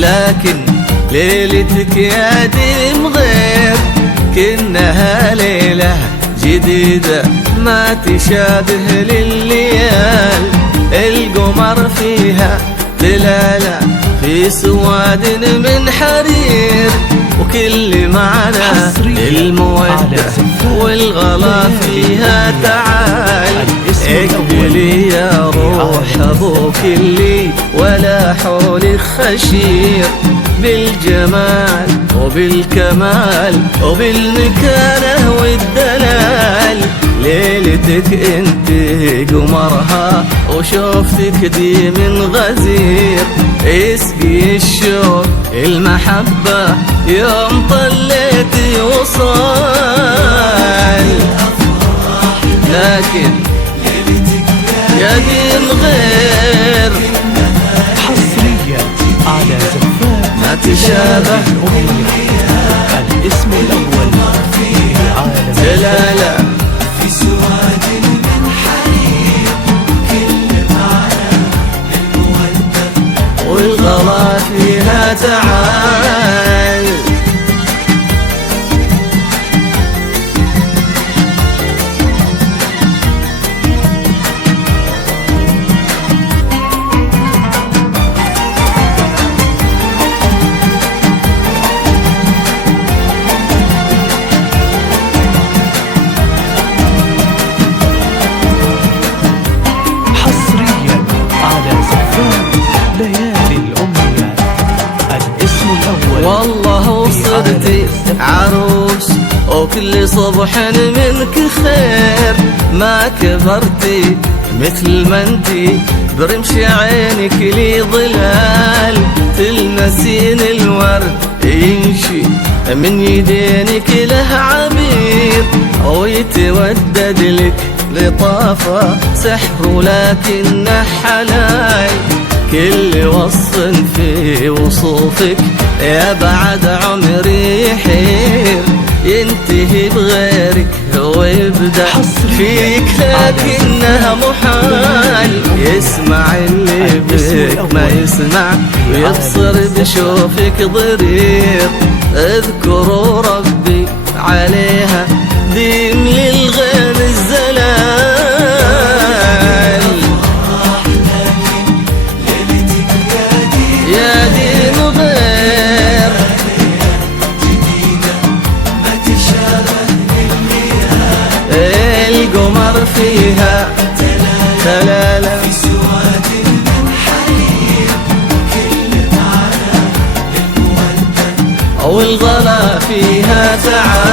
لكن ليلتك يا ديم غير، كأنها ليلة جديدة ما تشابه للليال. القمر فيها دلالة في سواد من حرير، وكل معنى المودة والغلا فيها تعال. اقبلي يا روح ابوك اللي ولا حولك خشير، بالجمال وبالكمال وبالمكانة والدلال. ليلتك انت قمرها وشوفتك دي من غزير، اسقي الشوق المحبة يوم طليتي وصال. لكن يا دين غير حصريا على زفاف ما تشابه الاسم الأول في عالم دلالة في سواد من حرير، كل معنى المودة والغلا فيها تعال. والله وصرتي عروس وكل صبح منك خير، ما كبرتي مثل ما انتي برمش عينك لي ظلال. تلمسين الورد يمشي من يدينك له عبير، ويتودد لك لطافة سحر ولكنه حلال. كل وصف في وصوفك يا بعد عمري يحير، ينتهي بغيرك ويبدأ فيك لكنها محال. يسمع اللي بك ما يسمع ويبصر بشوفك ضرير، اذكروا ربي عليها ديم للغين الزلال. يا دين غير ما تشابه القمر فيها دلالة في سواد من حرير، كل معنى المودة والغلا فيها تعال.